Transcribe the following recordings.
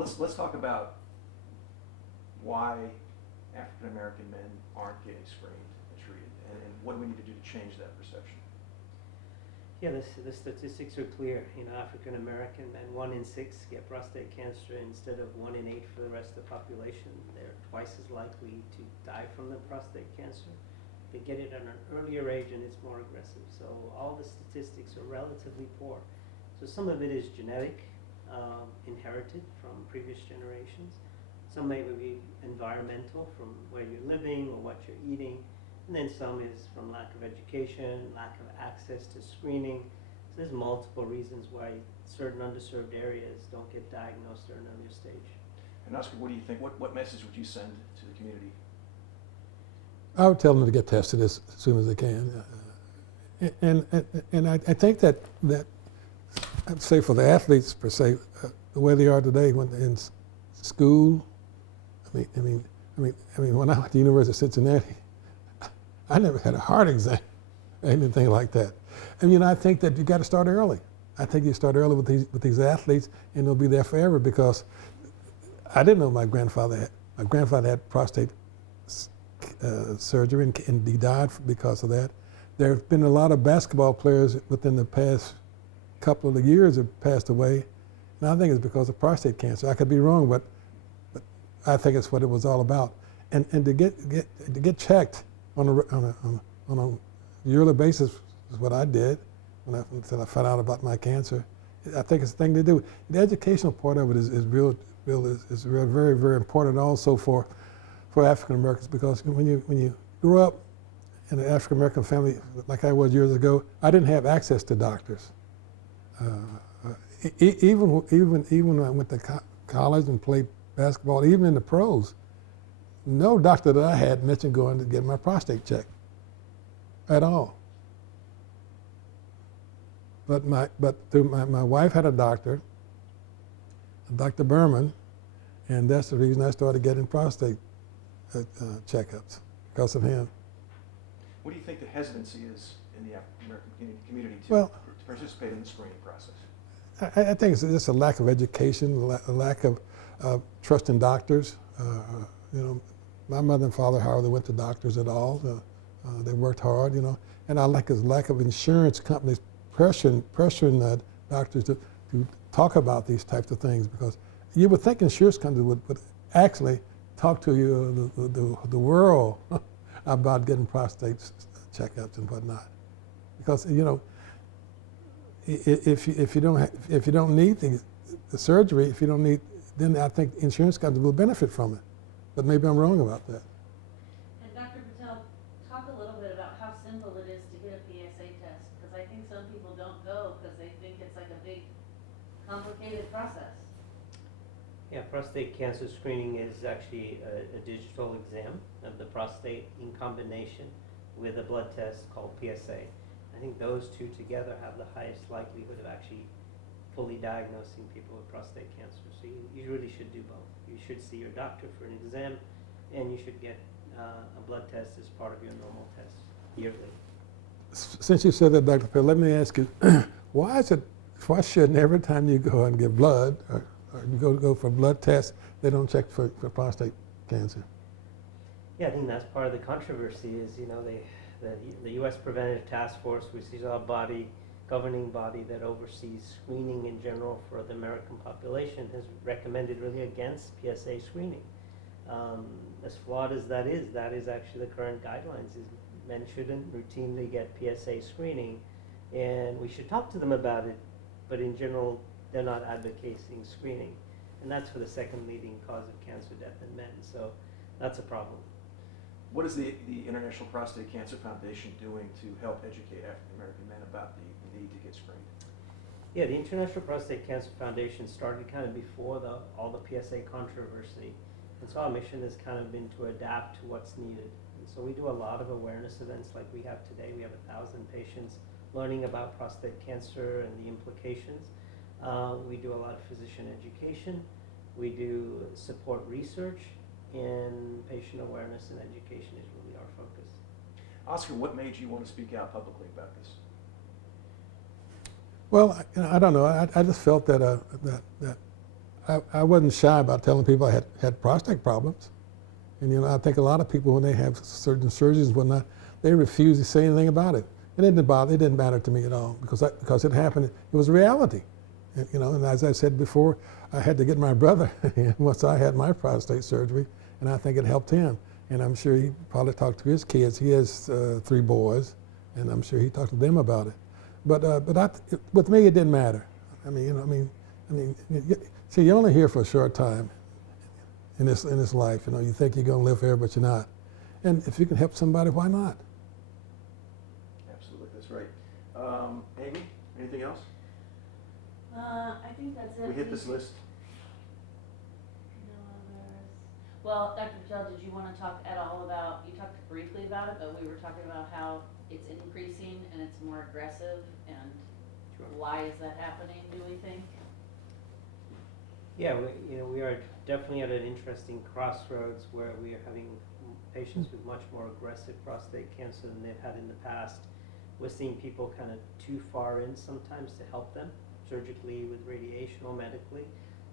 let's talk about why African American men aren't getting screened and treated, and what do we need to do to change that perception? Yeah, the statistics are clear. African American men, 1 in 6 get prostate cancer instead of 1 in 8 for the rest of the population. They're twice as likely to die from the prostate cancer. They get it at an earlier age and it's more aggressive. So all the statistics are relatively poor. So some of it is genetic, inherited from previous generations. Some may be environmental, from where you're living or what you're eating. And then some is from lack of education, lack of access to screening. So there's multiple reasons why certain underserved areas don't get diagnosed at an earlier stage. And Oscar, what do you think? What message would you send to the community? I would tell them to get tested as soon as they can. And I think that I'd say for the athletes per se, the way they are today when they're in school, I mean, when I went to the University of Cincinnati, I never had a heart exam or anything like that. And I think that you got to start early. I think you start early with these athletes, and they'll be there forever, because I didn't know my grandfather had prostate surgery, and he died because of that. There have been a lot of basketball players within the past couple of years have passed away, and I think it's because of prostate cancer. I could be wrong, but I think it's what it was all about. And to get checked on a yearly basis is what I did until I found out about my cancer. I think it's the thing to do. The educational part of it is very, very important also for African Americans, because when you grow up in an African American family like I was years ago, I didn't have access to doctors. Even when I went to college and played basketball, even in the pros, no doctor that I had mentioned going to get my prostate checked at all. But my wife had a doctor, Dr. Berman, and that's the reason I started getting prostate checkups, because of him. What do you think the hesitancy is in the African American community to participate in the screening process? I think it's just a lack of education, a lack of trust in doctors. My mother and father hardly went to doctors at all. They worked hard, and I like his lack of insurance companies pressuring doctors to talk about these types of things, because you would think insurance companies would actually talk to you, the world, about getting prostate checkups and whatnot, because if you don't need the surgery, then I think insurance companies will benefit from it. But maybe I'm wrong about that. And Dr. Patel, talk a little bit about how simple it is to get a PSA test, because I think some people don't go because they think it's like a big, complicated process. Yeah, prostate cancer screening is actually a digital exam of the prostate in combination with a blood test called PSA. I think those two together have the highest likelihood of actually fully diagnosing people with prostate cancer. So you really should do both. You should see your doctor for an exam, and you should get a blood test as part of your normal test yearly. Since you said that, Dr. Patel, let me ask you, why shouldn't every time you go and get blood, or you go for a blood test, they don't check for prostate cancer? Yeah, I think that's part of the controversy is, the U.S. Preventive Task Force, which is our governing body that oversees screening in general for the American population, has recommended really against PSA screening. As flawed as that is actually the current guidelines. Is men shouldn't routinely get PSA screening, and we should talk to them about it, but in general, they're not advocating screening. And that's for the second leading cause of cancer death in men, so that's a problem. What is the International Prostate Cancer Foundation doing to help educate African American men about the need to get screened? Yeah, the International Prostate Cancer Foundation started kind of before all the PSA controversy. And so our mission has kind of been to adapt to what's needed. And so we do a lot of awareness events like we have today. We have 1,000 patients learning about prostate cancer and the implications. We do a lot of physician education. We do support research, and patient awareness and education is really our focus. Oscar, what made you want to speak out publicly about this? Well, I don't know. I just felt that I wasn't shy about telling people I had prostate problems. And I think a lot of people, when they have certain surgeries and whatnot, they refuse to say anything about it. And it didn't matter to me at all because it happened. It was a reality. And, and as I said before, I had to get my brother once I had my prostate surgery, and I think it helped him. And I'm sure he probably talked to his kids. He has 3 boys, and I'm sure he talked to them about it. But with me, it didn't matter. See, you're only here for a short time in this life. You think you're going to live forever, but you're not. And if you can help somebody, why not? Absolutely, that's right. Amy, anything else? I think that's it. We hit this list. No others. Well, Dr. Patel, did you want to talk at all about, you talked briefly about it, but we were talking about how it's increasing and it's more aggressive, and Sure. why is that happening, do we think? Yeah, we are definitely at an interesting crossroads where we are having patients with much more aggressive prostate cancer than they've had in the past. We're seeing people kind of too far in sometimes to help them, surgically, with radiation or medically.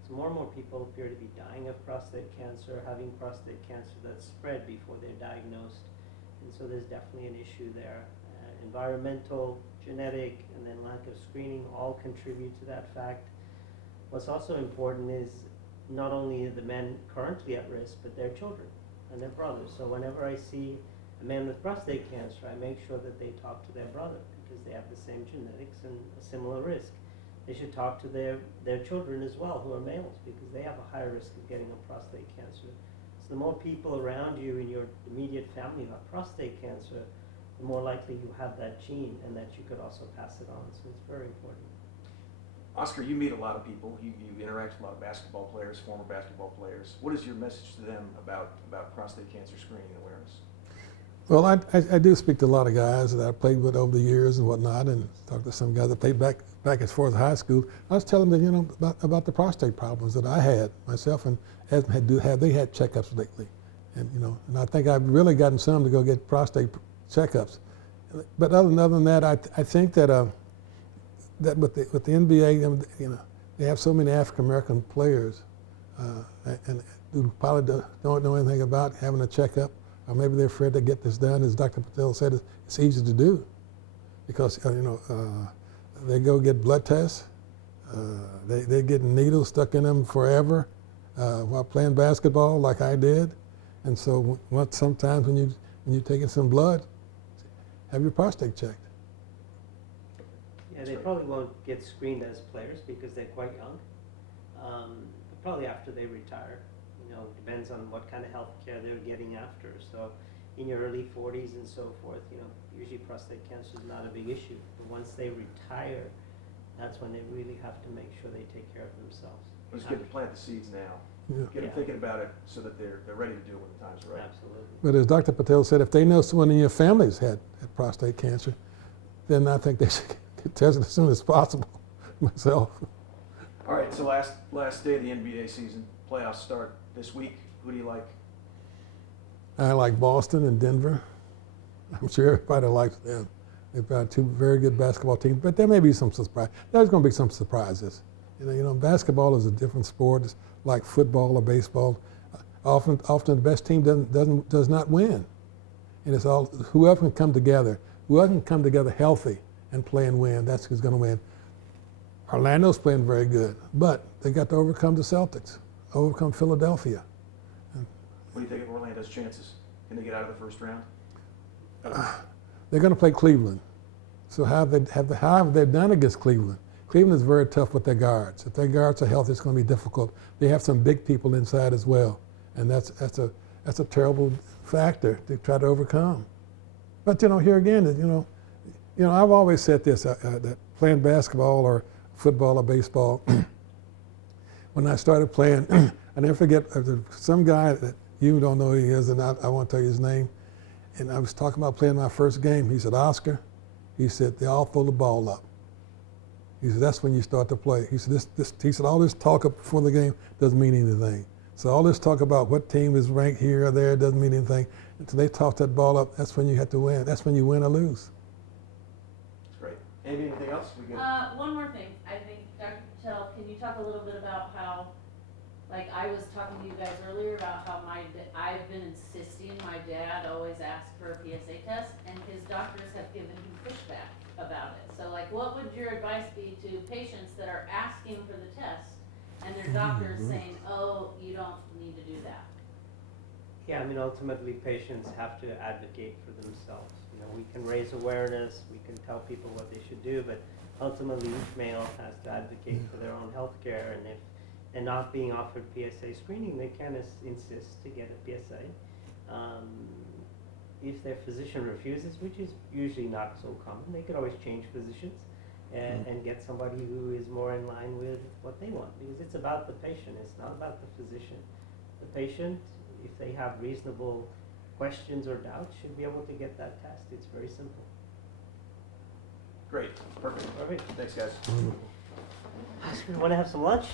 So more and more people appear to be dying of prostate cancer, having prostate cancer that's spread before they're diagnosed. And so there's definitely an issue there. Environmental, genetic, and then lack of screening all contribute to that fact. What's also important is not only are the men currently at risk, but their children and their brothers. So whenever I see a man with prostate cancer, I make sure that they talk to their brother because they have the same genetics and a similar risk. They should talk to their children as well, who are males, because they have a higher risk of getting a prostate cancer. So the more people around you in your immediate family who have prostate cancer, the more likely you have that gene and that you could also pass it on. So it's very important. Oscar, you meet a lot of people. You interact with a lot of basketball players, former basketball players. What is your message to them about prostate cancer screening and awareness? Well, I do speak to a lot of guys that I played with over the years and whatnot, and talk to some guys that played back as far as high school. I was telling them, about the prostate problems that I had myself, and they had checkups lately, and I think I've really gotten some to go get prostate checkups. But other than that, I think that that with the NBA, they have so many African American players, and who probably don't know anything about having a checkup. Or maybe they're afraid to get this done. As Dr. Patel said, it's easy to do because they go get blood tests. They get needles stuck in them forever while playing basketball, like I did. And so sometimes when you're taking some blood, have your prostate checked. Yeah, they probably won't get screened as players because they're quite young. But probably after they retire. Depends on what kind of health care they're getting after. So in your early 40s and so forth, usually prostate cancer is not a big issue. But once they retire, that's when they really have to make sure they take care of themselves. It's good to plant the seeds now. Yeah. Get them thinking about it so that they're ready to do it when the time's right. Absolutely. But as Dr. Patel said, if they know someone in your family's had prostate cancer, then I think they should get tested as soon as possible. Myself. All right, so last day of the NBA season, playoffs start this week. Who do you like? I like Boston and Denver. I'm sure everybody likes them. They've got 2 very good basketball teams, but there may be some surprise. There's going to be some surprises. Basketball is a different sport. It's like football or baseball. Often the best team does not win, and it's all whoever can come together. Whoever can come together healthy and play and win. That's who's going to win. Orlando's playing very good, but they got to overcome the Celtics. Overcome Philadelphia. What do you think of Orlando's chances? Can they get out of the first round? They're going to play Cleveland. So how have they done against Cleveland? Cleveland is very tough with their guards. If their guards are healthy, it's going to be difficult. They have some big people inside as well, and that's a terrible factor to try to overcome. But here again, I've always said this: that playing basketball or football or baseball. When I started playing, I never forget some guy that you don't know who he is, and I won't tell you his name. And I was talking about playing my first game. He said, Oscar, he said, they all throw the ball up. He said, that's when you start to play. He said, he said, all this talk up before the game doesn't mean anything. So all this talk about what team is ranked here or there doesn't mean anything. Until they toss that ball up, that's when you have to win. That's when you win or lose. That's great. Amy, anything else? We good? One more thing. I think, Dr. Patel, can you talk a little bit about how Like, I was talking to you guys earlier about how I've been insisting my dad always ask for a PSA test, and his doctors have given him pushback about it. So like, what would your advice be to patients that are asking for the test, and their doctor's saying, oh, you don't need to do that? Yeah, I mean, ultimately, patients have to advocate for themselves. You know, we can raise awareness, we can tell people what they should do, but ultimately, each male has to advocate for their own health care, and if they're not being offered PSA screening, they can insist to get a PSA. If their physician refuses, which is usually not so common, they could always change physicians and get somebody who is more in line with what they want, because it's about the patient, it's not about the physician. The patient, if they have reasonable questions or doubts, should be able to get that test. It's very simple. Great, perfect. Perfect. Thanks, guys. Oscar, want to have some lunch?